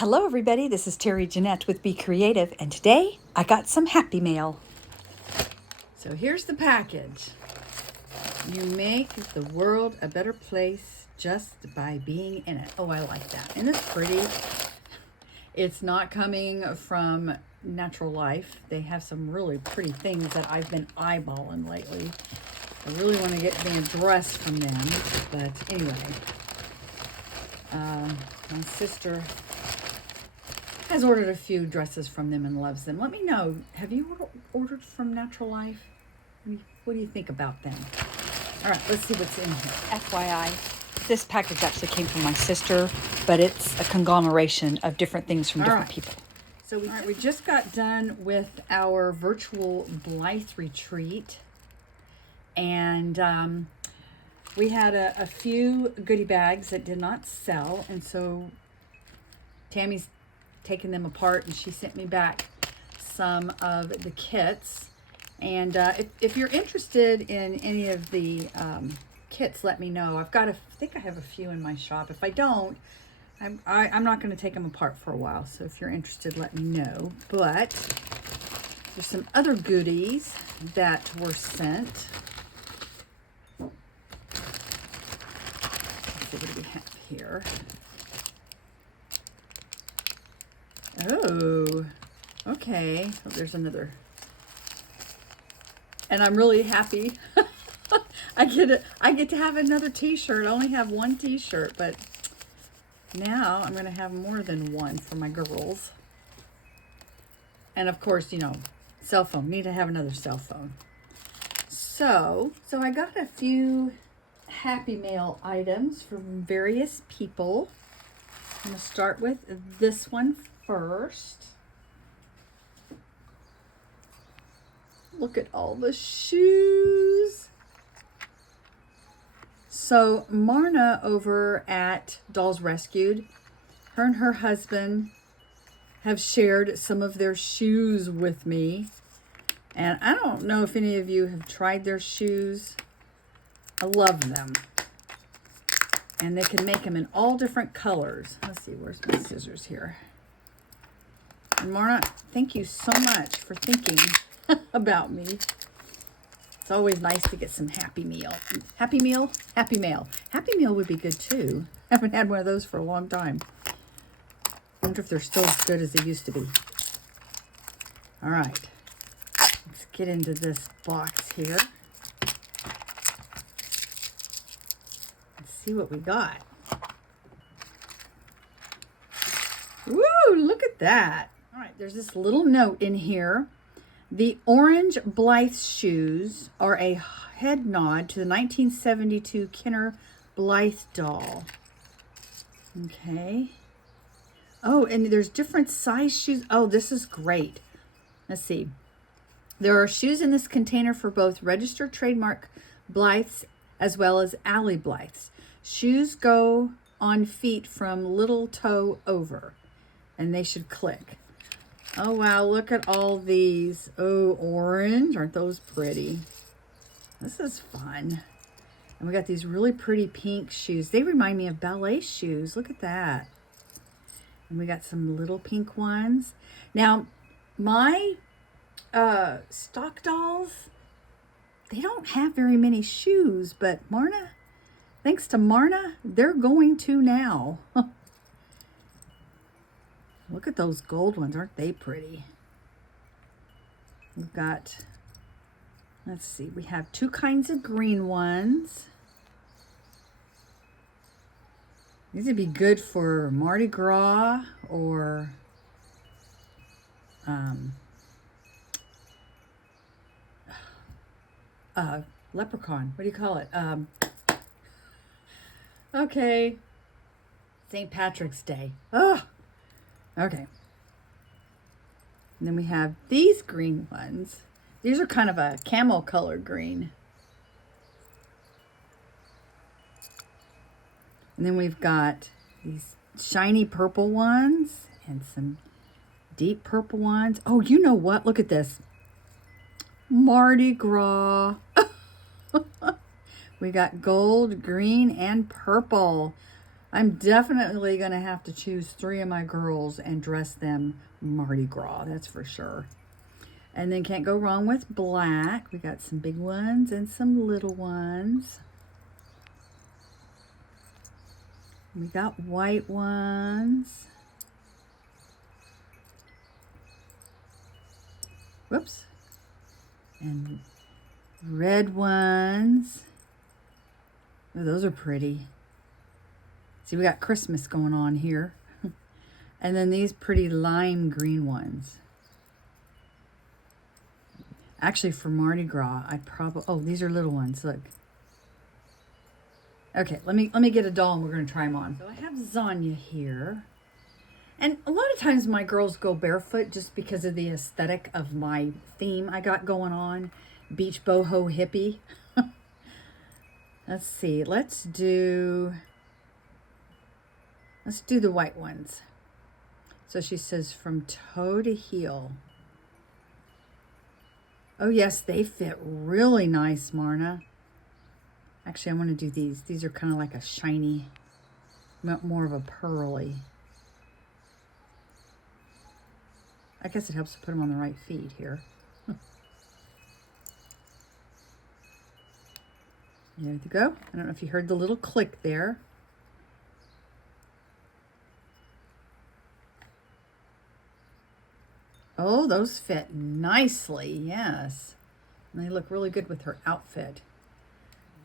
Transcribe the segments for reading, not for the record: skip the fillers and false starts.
Hello everybody, this is Terry Jeanette with Be Creative, and today I got some happy mail. So here's the package. You make the world a better place just by being in it. Oh, I like that. Isn't this pretty? It's not coming from Natural Life. They have some really pretty things that I've been eyeballing lately. I really want to get me a dress from them, but anyway. My sister has ordered a few dresses from them and loves them. Let me know, have you ordered from Natural Life? What do you think about them? All right, let's see what's in here. FYI, this package actually came from my sister, but it's a conglomeration of different things from different people. So we just got done with our virtual Blythe retreat, and we had a few goodie bags that did not sell, and so Tammy's taken them apart, and she sent me back some of the kits. And if you're interested in any of the kits, let me know. I think I have a few in my shop. If I don't, I'm not going to take them apart for a while. So if you're interested, let me know. But there's some other goodies that were sent. Let's see, what do we have here? Oh, okay. Oh, there's another. And I'm really happy. I get to have another t-shirt. I only have one t-shirt, but now I'm going to have more than one for my girls. And of course, cell phone. Need to have another cell phone. So I got a few Happy Mail items from various people. I'm going to start with this one first. Look at all the shoes. So Marna over at Dolls Rescued, her and her husband have shared some of their shoes with me. And I don't know if any of you have tried their shoes. I love them. And they can make them in all different colors. Let's see, where's my scissors here? And Marna, thank you so much for thinking about me. It's always nice to get some Happy Meal. Happy Meal? Happy Mail. Happy Meal would be good too. I haven't had one of those for a long time. I wonder if they're still as good as they used to be. All right. Let's get into this box here. Let's see what we got. Woo, look at that. All right, there's this little note in here. The orange Blythe shoes are a head nod to the 1972 Kenner Blythe doll. Okay. Oh, and there's different size shoes. Oh, this is great. Let's see. There are shoes in this container for both registered trademark Blythes as well as alley Blythes. Shoes go on feet from little toe over, and they should click. Oh, wow, look at all these. Oh, orange. Aren't those pretty? This is fun. And we got these really pretty pink shoes. They remind me of ballet shoes. Look at that. And we got some little pink ones. Now, my stock dolls, they don't have very many shoes, but Marna, thanks to Marna, they're going to now. Look at those gold ones. Aren't they pretty? We've got, let's see, we have two kinds of green ones. These would be good for Mardi Gras or leprechaun. What do you call it? Okay. St. Patrick's Day. Oh, okay. And then we have these green ones. These are kind of a camel color green. And then we've got these shiny purple ones and some deep purple ones. Oh, you know what? Look at this. Mardi Gras. We got gold, green, and purple. I'm definitely going to have to choose 3 of my girls and dress them Mardi Gras, that's for sure. And then can't go wrong with black. We got some big ones and some little ones. We got white ones. Whoops. And red ones. Oh, those are pretty. See, we got Christmas going on here. And then these pretty lime green ones. Actually, for Mardi Gras, I'd probably... Oh, these are little ones. Look. Okay, let me get a doll and we're going to try them on. So I have Zanya here. And a lot of times my girls go barefoot just because of the aesthetic of my theme I got going on. Beach boho hippie. Let's see. Let's do the white ones. So she says from toe to heel. Oh, yes, they fit really nice, Marna. Actually, I want to do these. These are kind of like a shiny, more of a pearly. I guess it helps to put them on the right feet here. There you go. I don't know if you heard the little click there. Oh, those fit nicely, yes. And they look really good with her outfit.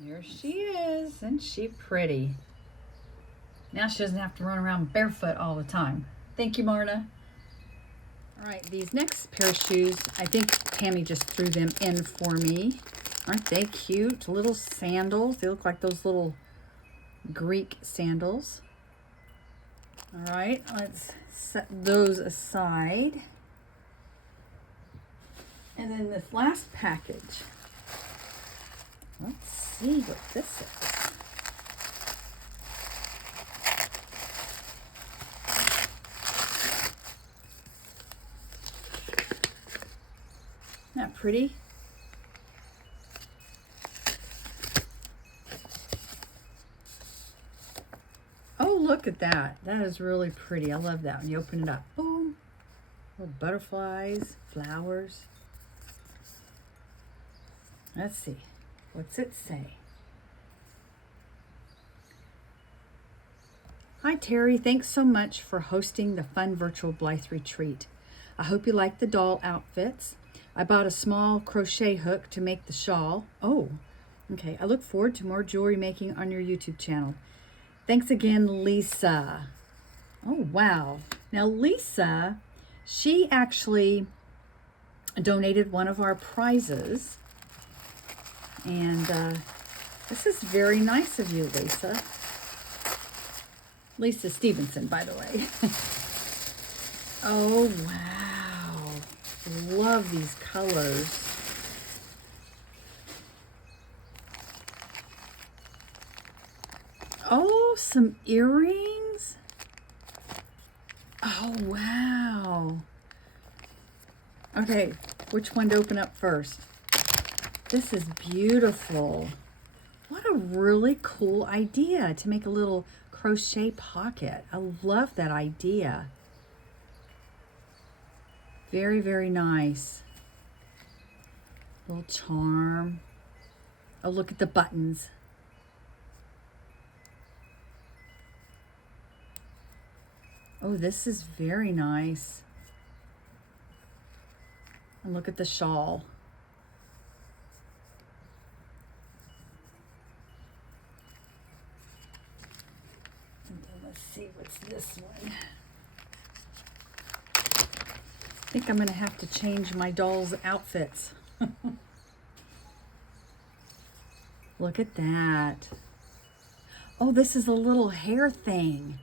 There she is, isn't she pretty? Now she doesn't have to run around barefoot all the time. Thank you, Marna. All right, these next pair of shoes, I think Tammy just threw them in for me. Aren't they cute? Little sandals. They look like those little Greek sandals. All right, let's set those aside. And then this last package. Let's see what this is. Isn't that pretty? Oh, look at that. That is really pretty. I love that when you open it up. Boom. Little butterflies, flowers. Let's see. What's it say? Hi, Terry. Thanks so much for hosting the fun virtual Blythe retreat. I hope you like the doll outfits. I bought a small crochet hook to make the shawl. Oh, okay. I look forward to more jewelry making on your YouTube channel. Thanks again, Lisa. Oh, wow. Now, Lisa, she actually donated one of our prizes. And this is very nice of you, Lisa. Lisa Stevenson, by the way. Oh, wow. Love these colors. Oh, some earrings. Oh, wow. Okay, which one to open up first? This is beautiful. What a really cool idea to make a little crochet pocket. I love that idea. Very, very nice. Little charm. Oh, look at the buttons. Oh, this is very nice. And look at the shawl. Let's see, what's this one? I think I'm going to have to change my doll's outfits. Look at that. Oh, this is a little hair thing.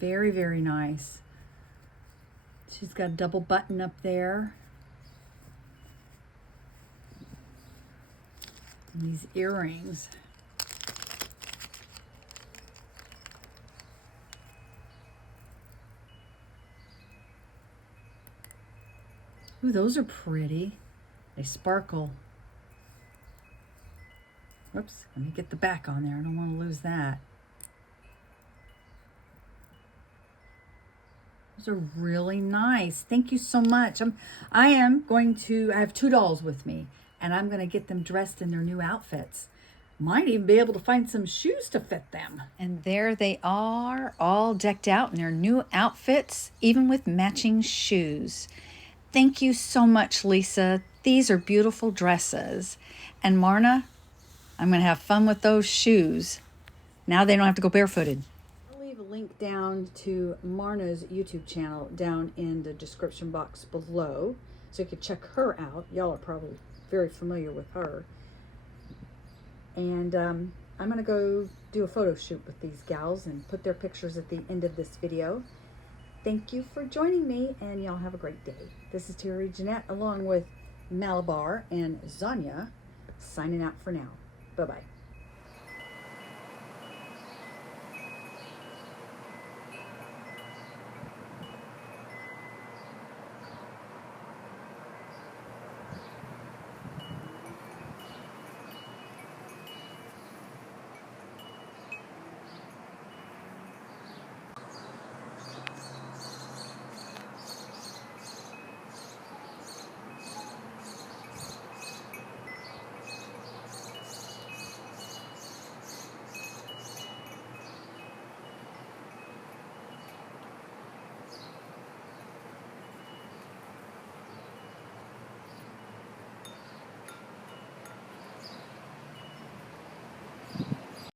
Very, very nice. She's got a double button up there. And these earrings. Ooh, those are pretty. They sparkle. Whoops, let me get the back on there. I don't want to lose that. Those are really nice. Thank you so much. I have 2 dolls with me, and I'm going to get them dressed in their new outfits. Might even be able to find some shoes to fit them. And there they are, all decked out in their new outfits, even with matching shoes. Thank you so much, Lisa. These are beautiful dresses. And Marna, I'm going to have fun with those shoes. Now they don't have to go barefooted. I'll leave a link down to Marna's YouTube channel down in the description box below, so you can check her out. Y'all are probably very familiar with her. And I'm going to go do a photo shoot with these gals and put their pictures at the end of this video. Thank you for joining me, and y'all have a great day. This is Terry Jeanette along with Malabar and Zanya signing out for now. Bye-bye.